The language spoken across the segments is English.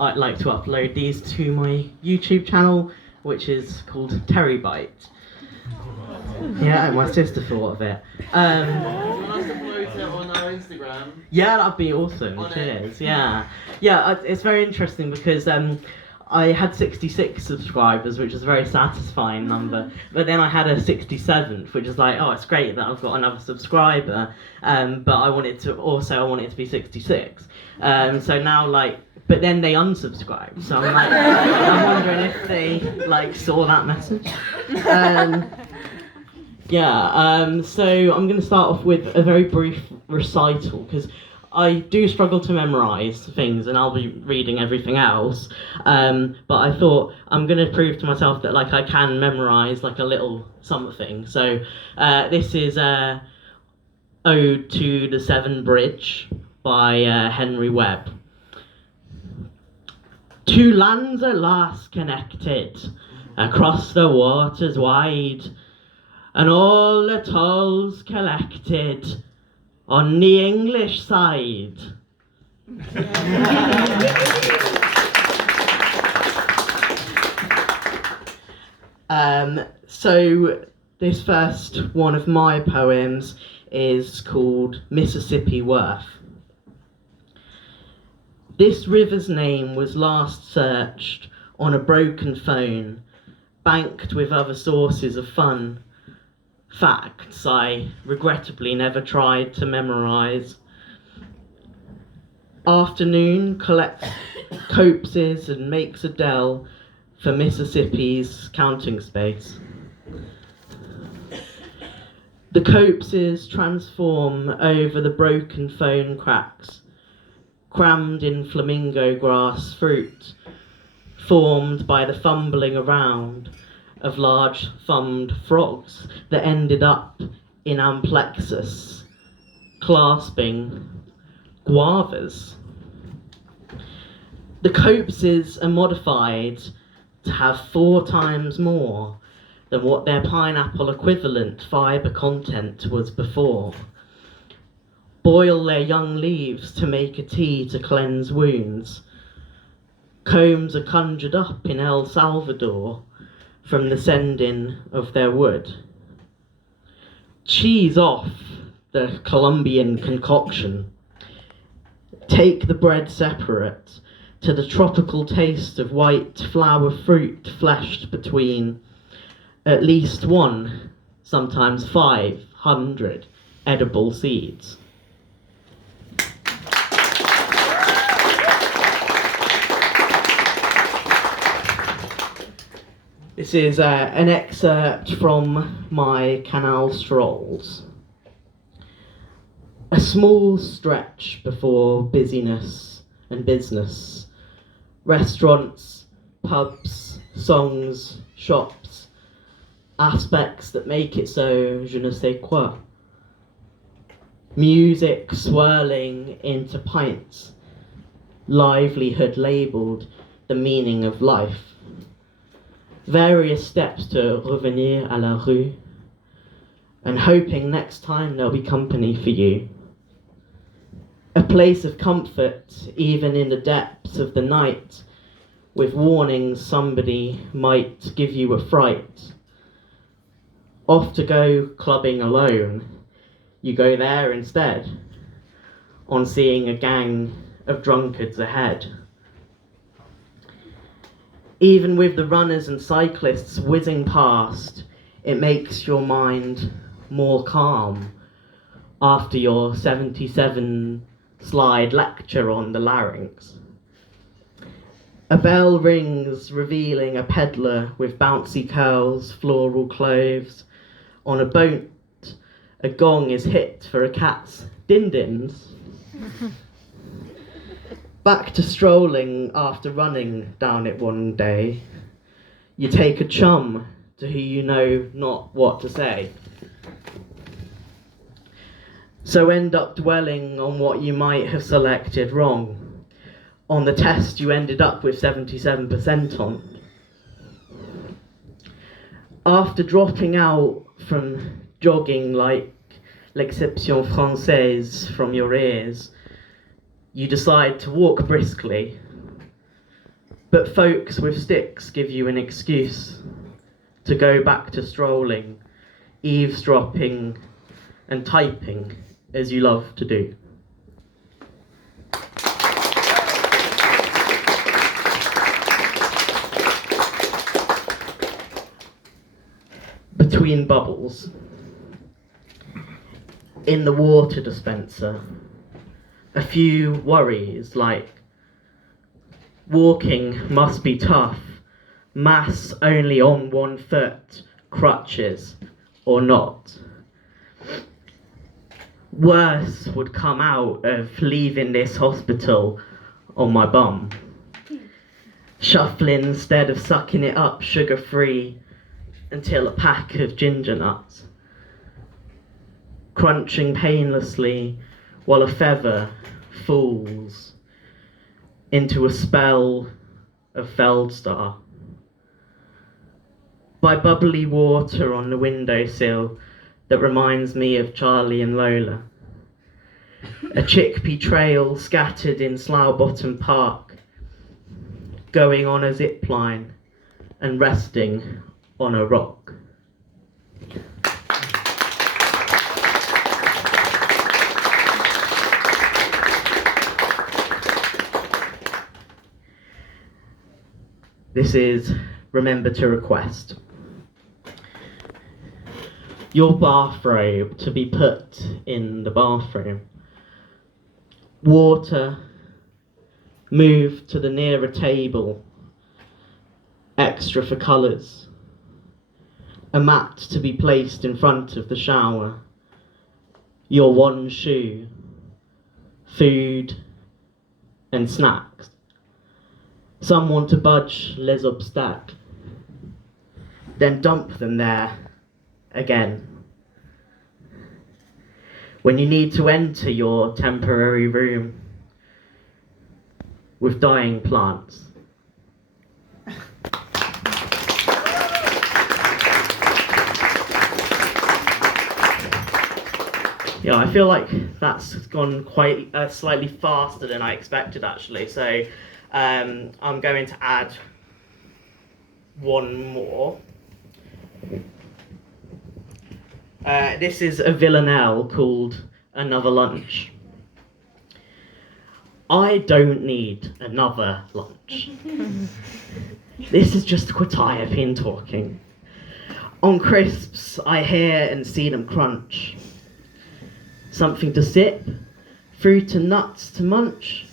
I'd like to upload these to my YouTube channel, which is called Terry Bite. Yeah, my sister thought of it. Do you want us to promote it on our Instagram? Yeah, that'd be awesome. Cheers. Yeah, it's very interesting because I had 66 subscribers, which is a very satisfying number. But then I had a 67th, which is like, oh, it's great that I've got another subscriber. But I wanted to be 66. So now but then they unsubscribed. So I'm like, I'm wondering if they saw that message. So I'm going to start off with a very brief recital because I do struggle to memorise things and I'll be reading everything else. But I thought I'm going to prove to myself that I can memorise a little something. So this is Ode to the Severn Bridge by Henry Webb. Two lands at last connected across the waters wide, and all the tolls collected on the English side. So this first one of my poems is called Mississippi Worth. This river's name was last searched on a broken phone, banked with other sources of fun. Facts I regrettably never tried to memorise. Afternoon collects copses and makes a dell for Mississippi's counting space. The copses transform over the broken phone cracks, crammed in flamingo grass fruit, formed by the fumbling around of large thumbed frogs that ended up in amplexus, clasping guavas. The copses are modified to have 4 times more than what their pineapple equivalent fibre content was before. Boil their young leaves to make a tea to cleanse wounds. Combs are conjured up in El Salvador from the sending of their wood. Cheese off the Colombian concoction. Take the bread separate to the tropical taste of white flower fruit fleshed between at least 1, sometimes 500 edible seeds. This is an excerpt from my canal strolls. A small stretch before busyness and business. Restaurants, pubs, songs, shops. Aspects that make it so je ne sais quoi. Music swirling into pints. Livelihood labelled the meaning of life. Various steps to revenir à la rue, and hoping next time there'll be company for you. A place of comfort, even in the depths of the night, with warnings somebody might give you a fright. Off to go clubbing alone, you go there instead, on seeing a gang of drunkards ahead. Even with the runners and cyclists whizzing past, it makes your mind more calm after your 77 slide lecture on the larynx. A bell rings, revealing a peddler with bouncy curls, floral clothes. On a boat, a gong is hit for a cat's din-dins. Back to strolling after running down it one day. You take a chum to who you know not what to say. So end up dwelling on what you might have selected wrong. On the test you ended up with 77% on. After dropping out from jogging like l'exception française from your ears, you decide to walk briskly, But folks with sticks give you an excuse to go back to strolling, eavesdropping and typing as you love to do. Between bubbles, in the water dispenser, a few worries like walking must be tough, mass only on one foot, crutches or not. Worse would come out of leaving this hospital on my bum. Shuffling instead of sucking it up sugar-free until a pack of ginger nuts. Crunching painlessly while a feather falls into a spell of Feldstar. By bubbly water on the windowsill that reminds me of Charlie and Lola. A chickpea trail scattered in Slough Bottom Park, going on a zip line and resting on a rock. This is Remember to Request. Your bathrobe to be put in the bathroom. Water moved to the nearer table. Extra for colours. A mat to be placed in front of the shower. Your one shoe. Food and snacks. Someone to budge les obstacles. Then dump them there again. When you need to enter your temporary room with dying plants. Yeah, I feel like that's gone quite slightly faster than I expected actually, so I'm going to add one more. This is a villanelle called Another Lunch. I don't need another lunch. This is just quetiapine talking. On crisps, I hear and see them crunch. Something to sip, fruit and nuts to munch.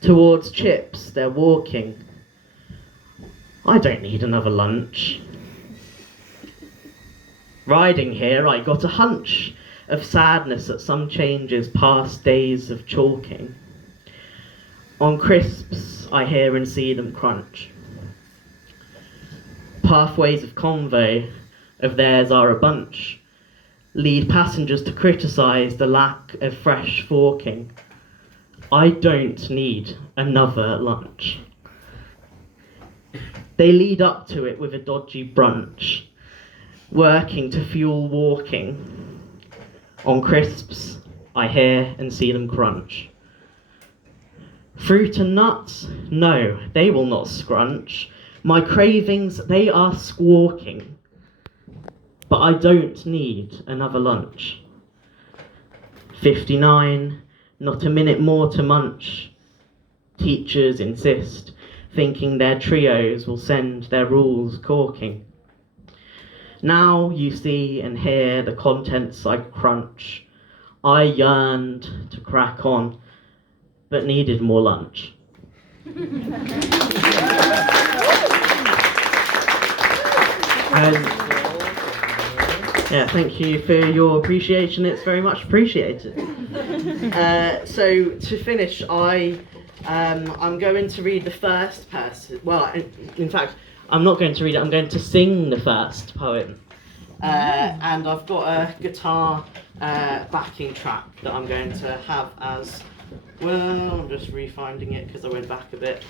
Towards chips, they're walking. I don't need another lunch. Riding here, I got a hunch of sadness at some changes past days of chalking. On crisps, I hear and see them crunch. Pathways of convoy of theirs are a bunch. Lead passengers to criticise the lack of fresh forking. I don't need another lunch. They lead up to it with a dodgy brunch, working to fuel walking. On crisps, I hear and see them crunch. Fruit and nuts? No, they will not scrunch. My cravings, they are squawking. But I don't need another lunch. 59, not a minute more to munch. Teachers insist, thinking their trios will send their rules corking. Now you see and hear the contents I crunch. I yearned to crack on, but needed more lunch. Yeah, thank you for your appreciation. It's very much appreciated. So to finish, I'm going to read the first person. Well, in fact, I'm not going to read it. I'm going to sing the first poem. And I've got a guitar backing track that I'm going to have as well. I'm just refinding it because I went back a bit.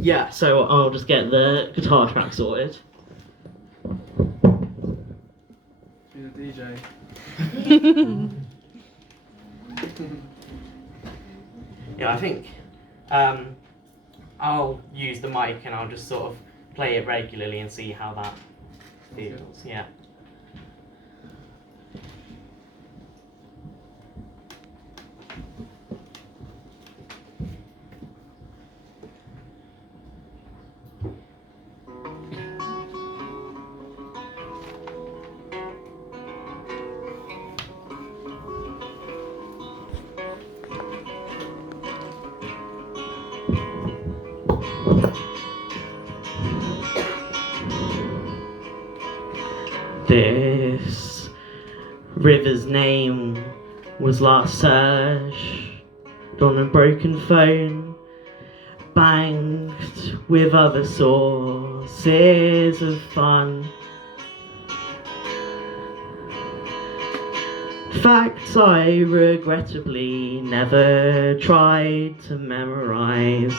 Yeah, so I'll just get the guitar track sorted. Be the DJ. Yeah, I think I'll use the mic and I'll just sort of play it regularly and see how that feels. Yeah. This river's name was last searched on a broken phone, banked with other sources of fun. Facts I regrettably never tried to memorize.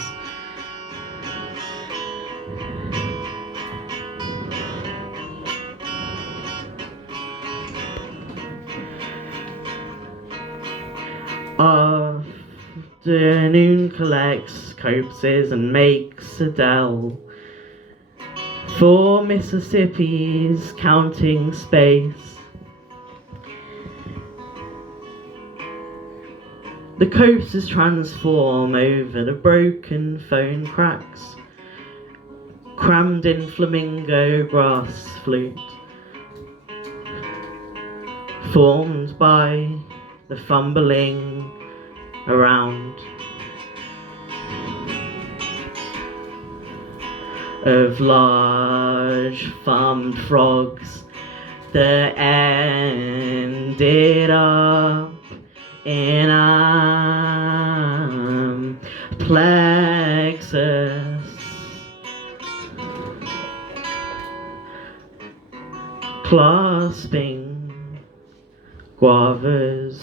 Afternoon collects copses and makes a dell for Mississippi's counting space. The copses transform over the broken phone cracks, crammed in flamingo brass flute, formed by the fumbling around of large farmed frogs that ended up in plexus, clasping guavas.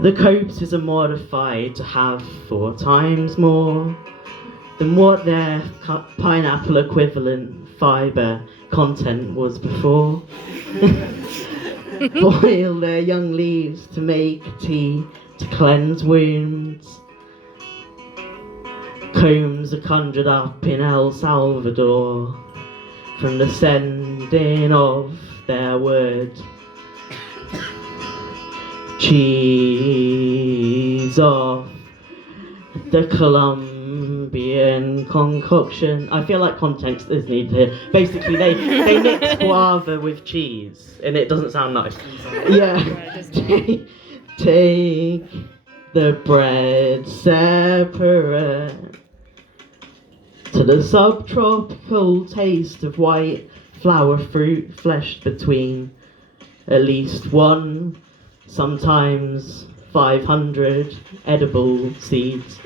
The copses are modified to have 4 times more than what their pineapple equivalent fibre content was before. Boil their young leaves to make tea to cleanse wounds. Combs are conjured up in El Salvador from the sending of their word. Cheese off the Colombian concoction. I feel like context is needed here. Basically, they mix guava with cheese, and it doesn't sound nice. Yeah. Take the bread separate to the subtropical taste of white flower fruit fleshed between at least 1, sometimes 500 edible seeds.